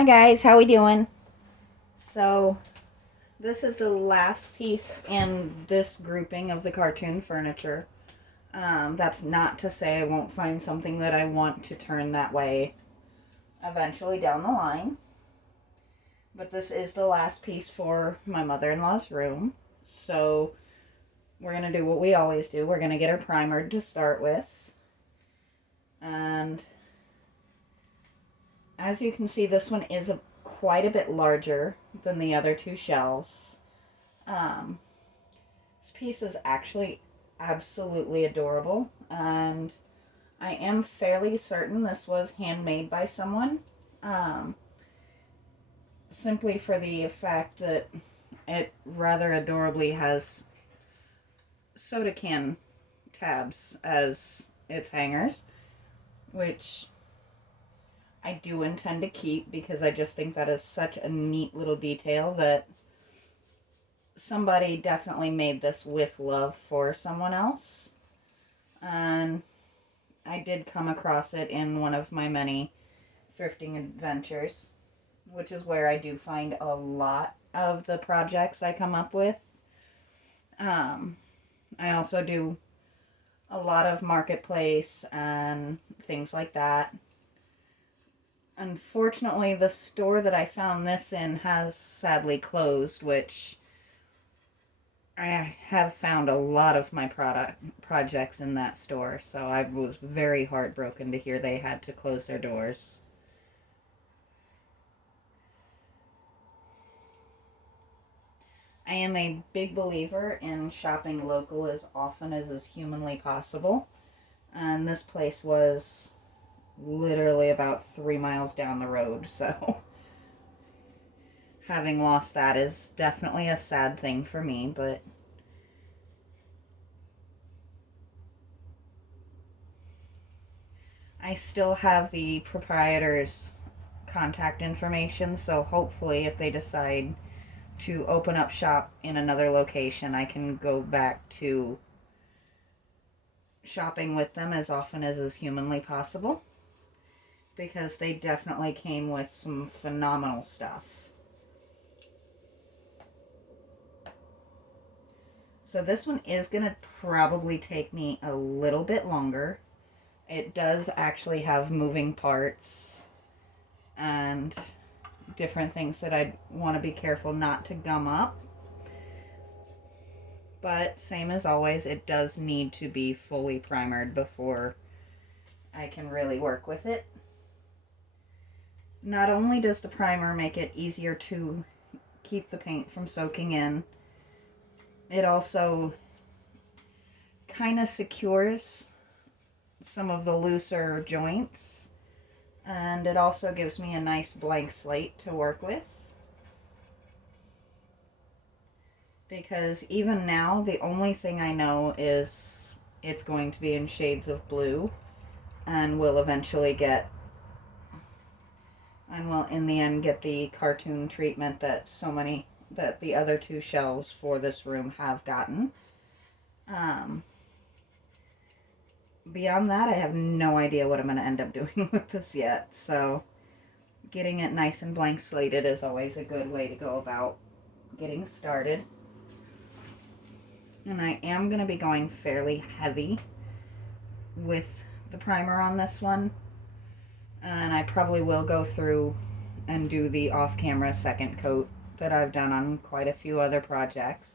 Hi guys, how we doing? So, this is the last piece in this grouping of the cartoon furniture. That's not to say I won't find something that I want to turn that way eventually down the line. But this is the last piece for my mother-in-law's room. So, we're going to do what we always do. We're going to get her primered to start with. And as you can see, this one is quite a bit larger than the other two shelves. This piece is actually absolutely adorable, and I am fairly certain this was handmade by someone, um, simply for the fact that it rather adorably has soda can tabs as its hangers, which I do intend to keep because I just think that is such a neat little detail that somebody definitely made this with love for someone else. And I did come across it in one of my many thrifting adventures, which is where I do find a lot of the projects I come up with. I also do a lot of marketplace and things like that. Unfortunately, the store that I found this in has sadly closed, which I have found a lot of my projects in that store, so I was very heartbroken to hear they had to close their doors. I am a big believer in shopping local as often as is humanly possible, and this place was literally about 3 miles down the road, so having lost that is definitely a sad thing for me, but I still have the proprietor's contact information, so hopefully if they decide to open up shop in another location, I can go back to shopping with them as often as is humanly possible, because they definitely came with some phenomenal stuff. So this one is going to probably take me a little bit longer. It does actually have moving parts and different things that I want to be careful not to gum up. But same as always, it does need to be fully primered before I can really work with it. Not only does the primer make it easier to keep the paint from soaking in, it also kind of secures some of the looser joints, and it also gives me a nice blank slate to work with. Because even now, the only thing I know is it's going to be in shades of blue, and will eventually get, and will in the end get the cartoon treatment that that the other two shelves for this room have gotten. Beyond that, I have no idea what I'm going to end up doing with this yet, so getting it nice and blank slated is always a good way to go about getting started. And I am going to be going fairly heavy with the primer on this one, and I probably will go through and do the off-camera second coat that I've done on quite a few other projects,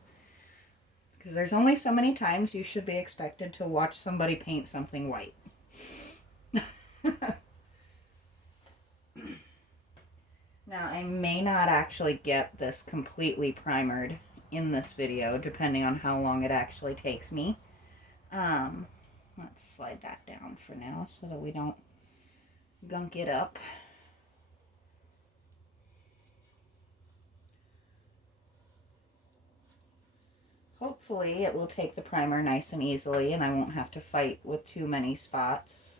because there's only so many times you should be expected to watch somebody paint something white. Now, I may not actually get this completely primered in this video, depending on how long it actually takes me. Let's slide that down for now so that we don't gunk it up. Hopefully it will take the primer nice and easily and I won't have to fight with too many spots.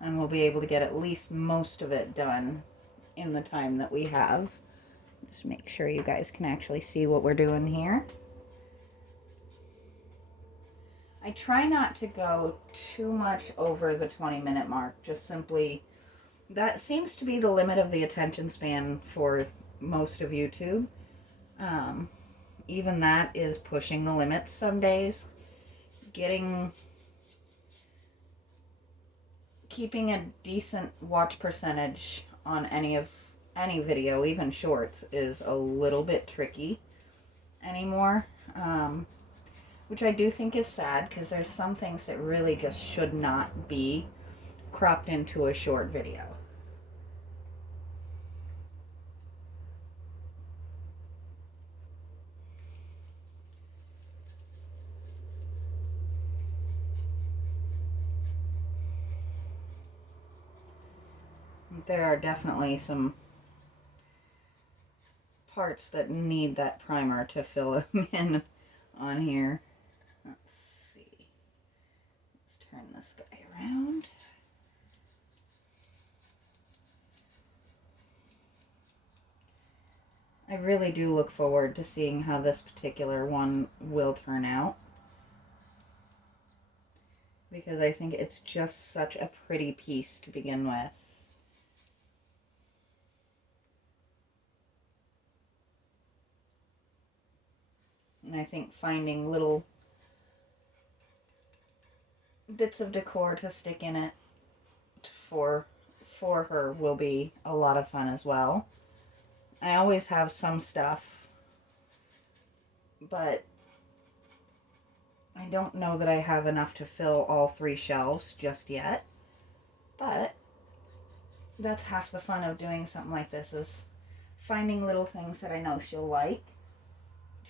And we'll be able to get at least most of it done in the time that we have. Just make sure you guys can actually see what we're doing here. I try not to go too much over the 20-minute mark. Just simply, that seems to be the limit of the attention span for most of YouTube. Um, Even that is pushing the limits some days. Keeping a decent watch percentage on any video, even shorts, is a little bit tricky anymore. Which I do think is sad, because there's some things that really just should not be cropped into a short video. There are definitely some parts that need that primer to fill them in on here. Let's see. Let's turn this guy around. I really do look forward to seeing how this particular one will turn out, because I think it's just such a pretty piece to begin with. And I think finding little bits of decor to stick in it for her will be a lot of fun as well. I always have some stuff, but I don't know that I have enough to fill all 3 shelves just yet. But that's half the fun of doing something like this, is finding little things that I know she'll like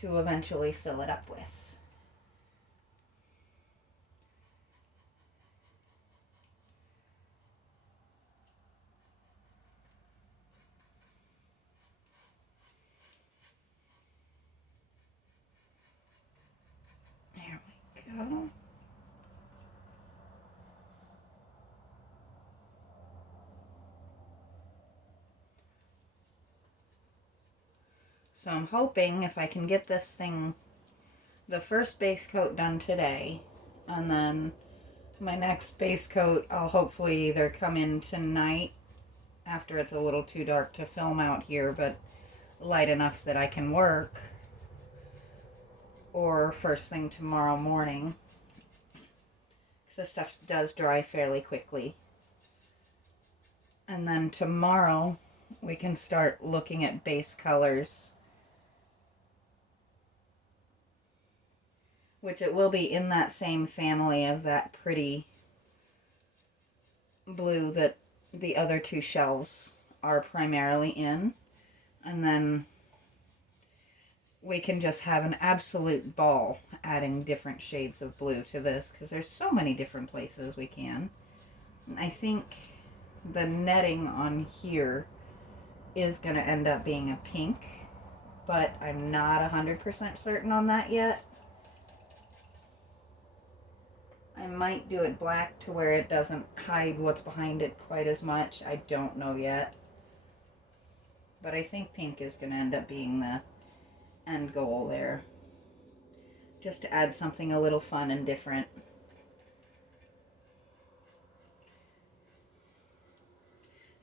to eventually fill it up with. There we go. So I'm hoping if I can get this thing, the first base coat done today, and then my next base coat I'll hopefully either come in tonight after it's a little too dark to film out here, but light enough that I can work, or first thing tomorrow morning, because this stuff does dry fairly quickly. And then tomorrow we can start looking at base colors, which it will be in that same family of that pretty blue that the other 2 shelves are primarily in. And then we can just have an absolute ball adding different shades of blue to this, because there's so many different places we can. And I think the netting on here is going to end up being a pink, but I'm not 100% certain on that yet. I might do it black to where it doesn't hide what's behind it quite as much. I don't know yet. But I think pink is going to end up being the end goal there. Just to add something a little fun and different.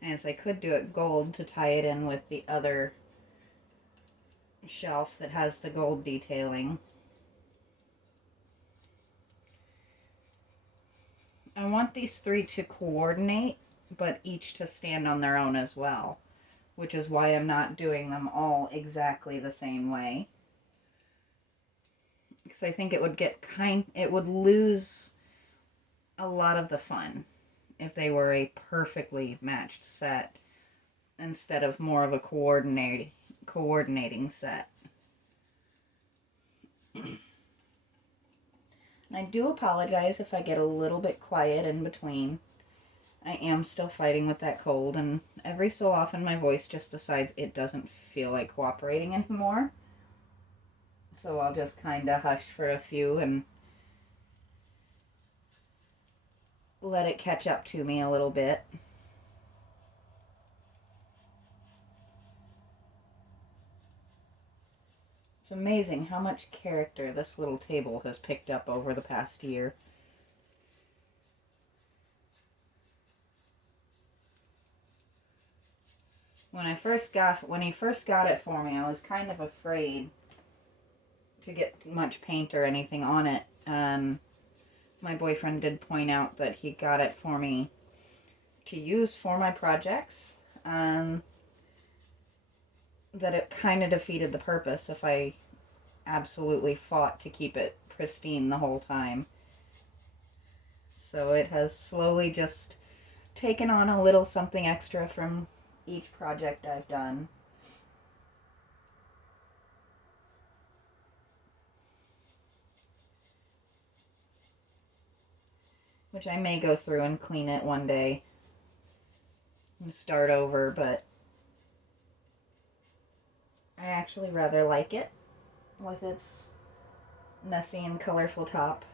And so I could do it gold to tie it in with the other shelf that has the gold detailing. I want these 3 to coordinate, but each to stand on their own as well, which is why I'm not doing them all exactly the same way. Because I think it would lose a lot of the fun if they were a perfectly matched set instead of more of a coordinating set. And I do apologize if I get a little bit quiet in between. I am still fighting with that cold, and every so often my voice just decides it doesn't feel like cooperating anymore. So I'll just kind of hush for a few and let it catch up to me a little bit. amazing how much character this little table has picked up over the past year. When he first got it for me, I was kind of afraid to get much paint or anything on it. My boyfriend did point out that he got it for me to use for my projects, that it kind of defeated the purpose if I absolutely fought to keep it pristine the whole time. So it has slowly just taken on a little something extra from each project I've done. Which I may go through and clean it one day and start over, but I actually rather like it with its messy and colorful top.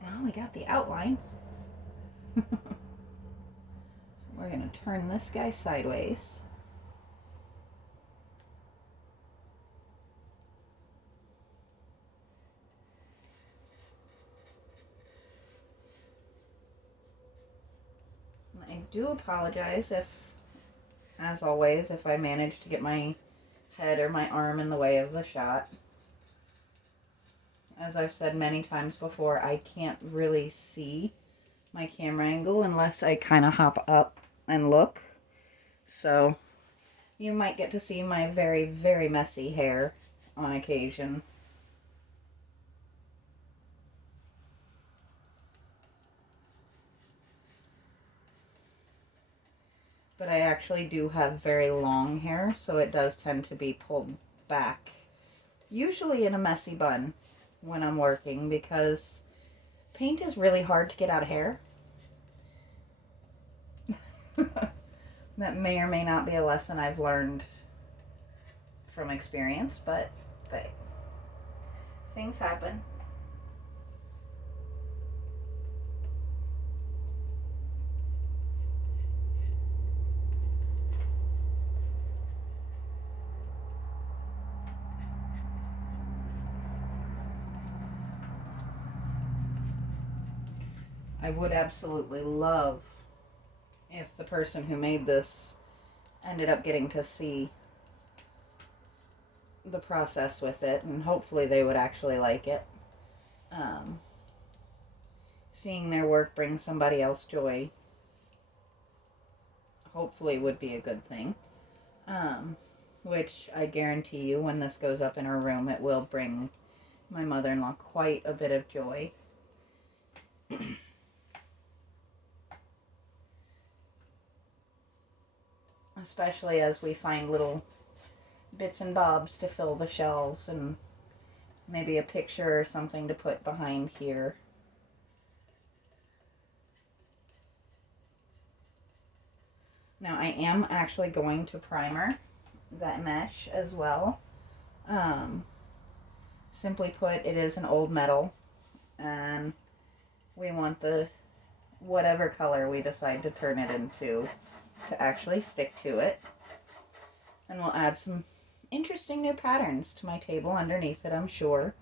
Well, we got the outline. So we're going to turn this guy sideways. I do apologize if, as always, if I manage to get my head or my arm in the way of the shot. As I've said many times before, I can't really see my camera angle unless I kind of hop up and look. So you might get to see my very, very messy hair on occasion. But I actually do have very long hair, so it does tend to be pulled back. Usually in a messy bun when I'm working, because paint is really hard to get out of hair. That may or may not be a lesson I've learned from experience, but things happen. I would absolutely love if the person who made this ended up getting to see the process with it, and hopefully they would actually like it. Seeing their work bring somebody else joy hopefully would be a good thing. Which I guarantee you, when this goes up in her room, it will bring my mother-in-law quite a bit of joy. Especially as we find little bits and bobs to fill the shelves, and maybe a picture or something to put behind here. Now I am actually going to primer that mesh as well. Simply put, it is an old metal, and we want the whatever color we decide to turn it into to actually stick to it. And we'll add some interesting new patterns to my table underneath it, I'm sure.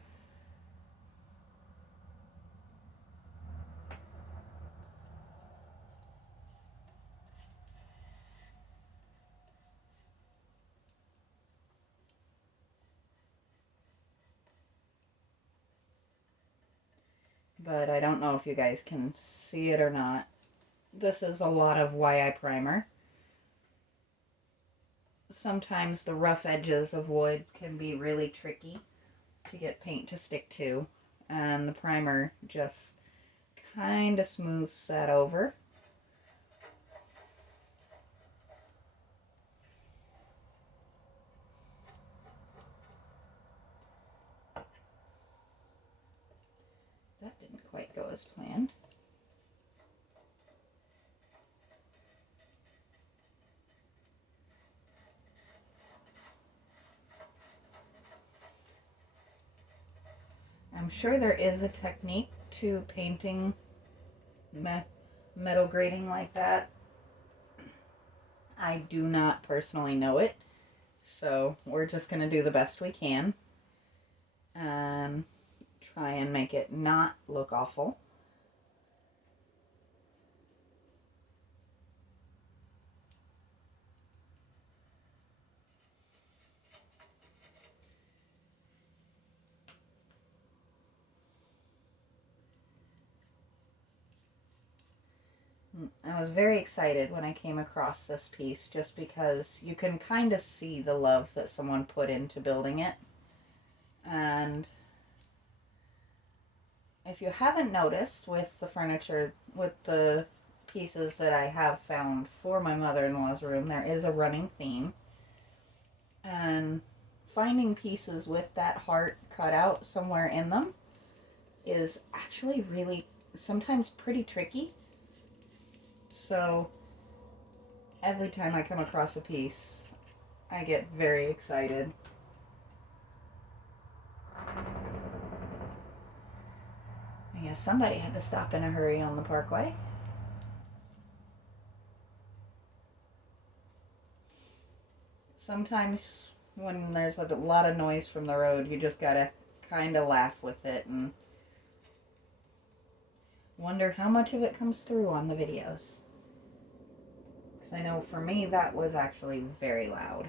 But I don't know if you guys can see it or not. This is a lot of YI primer. Sometimes the rough edges of wood can be really tricky to get paint to stick to, and the primer just kind of smooths that over. That didn't quite go as planned. I'm sure there is a technique to painting metal grating like that. I do not personally know it, so we're just going to do the best we can and try and make it not look awful. I was very excited when I came across this piece just because you can kind of see the love that someone put into building it. And if you haven't noticed with the furniture, with the pieces that I have found for my mother-in-law's room, there is a running theme. And finding pieces with that heart cut out somewhere in them is actually really sometimes pretty tricky. So every time I come across a piece, I get very excited. I guess somebody had to stop in a hurry on the parkway. Sometimes when there's a lot of noise from the road, you just gotta kind of laugh with it and wonder how much of it comes through on the videos. Because I know for me that was actually very loud.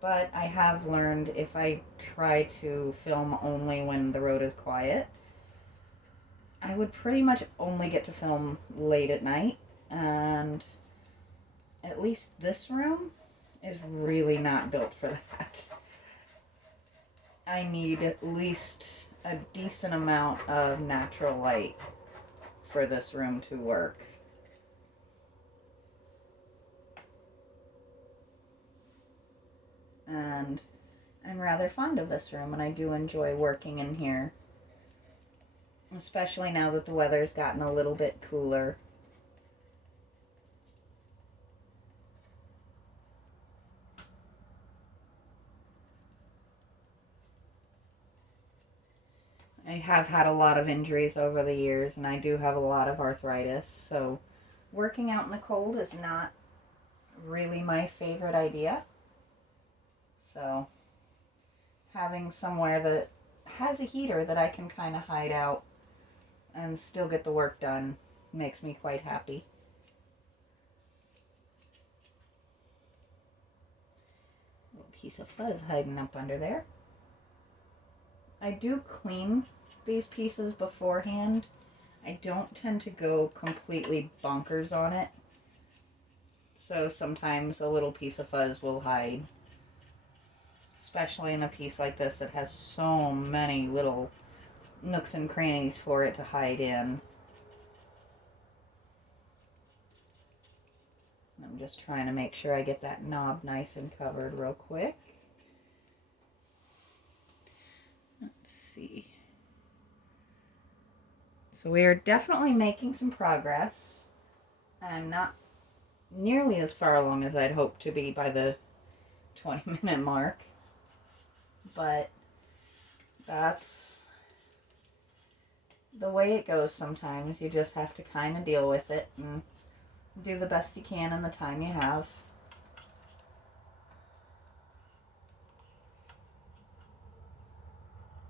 But I have learned if I try to film only when the road is quiet, I would pretty much only get to film late at night. And at least this room is really not built for that. I need at least a decent amount of natural light for this room to work. And I'm rather fond of this room, and I do enjoy working in here, especially now that the weather's gotten a little bit cooler. I have had a lot of injuries over the years, and I do have a lot of arthritis, so working out in the cold is not really my favorite idea. So having somewhere that has a heater that I can kind of hide out and still get the work done makes me quite happy. Little piece of fuzz hiding up under there. I do clean these pieces beforehand. I don't tend to go completely bonkers on it. So sometimes a little piece of fuzz will hide. Especially in a piece like this that has so many little nooks and crannies for it to hide in. I'm just trying to make sure I get that knob nice and covered real quick. Let's see. So we are definitely making some progress. I'm not nearly as far along as I'd hoped to be by the 20-minute mark. But that's the way it goes sometimes. You just have to kind of deal with it and do the best you can in the time you have.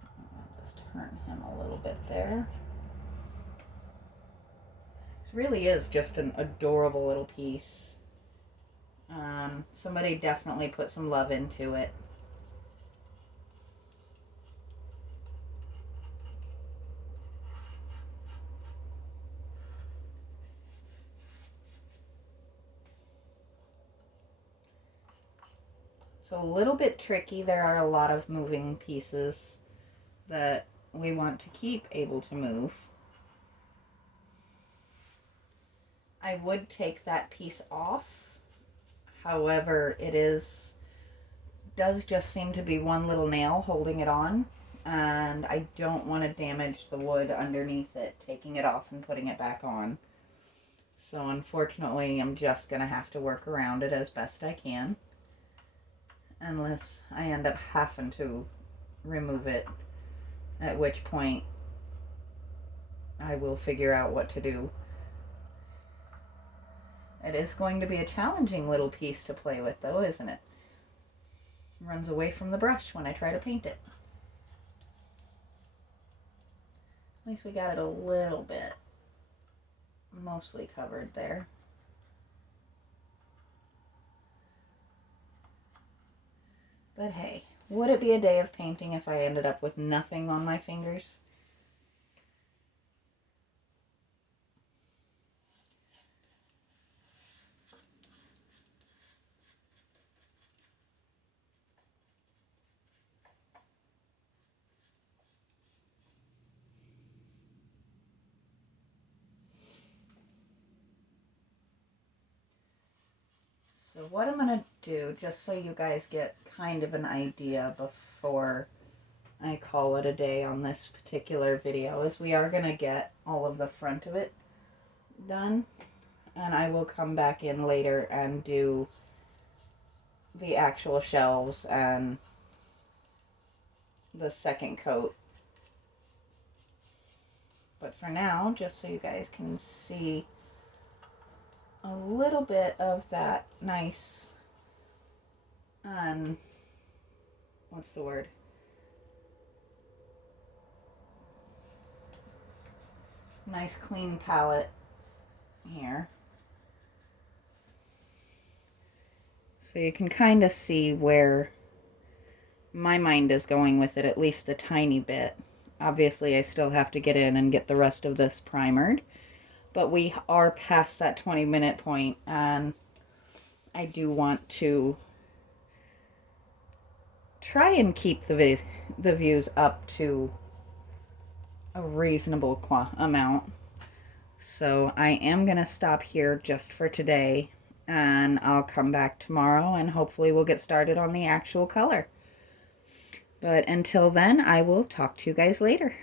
I'll just turn him a little bit there. This really is just an adorable little piece. Somebody definitely put some love into it. So a little bit tricky. There are a lot of moving pieces that we want to keep able to move. I would take that piece off. However, does just seem to be one little nail holding it on, and I don't want to damage the wood underneath it, taking it off and putting it back on. So unfortunately, I'm just going to have to work around it as best I can, unless I end up having to remove it at which point I will figure out what to do. It is going to be a challenging little piece to play with though, isn't it? Runs away from the brush when I try to paint it. At least we got it a little bit mostly covered there. But hey, would it be a day of painting if I ended up with nothing on my fingers? So what I'm going to do, just so you guys get kind of an idea before I call it a day on this particular video, is we are going to get all of the front of it done. And I will come back in later and do the actual shelves and the second coat. But for now, just so you guys can see a little bit of that nice, what's the word? Nice clean palette here. So you can kind of see where my mind is going with it, at least a tiny bit. Obviously, I still have to get in and get the rest of this primered, but we are past that 20-minute point, and I do want to try and keep the views up to a reasonable amount. So I am going to stop here just for today, and I'll come back tomorrow, and hopefully we'll get started on the actual color. But until then, I will talk to you guys later.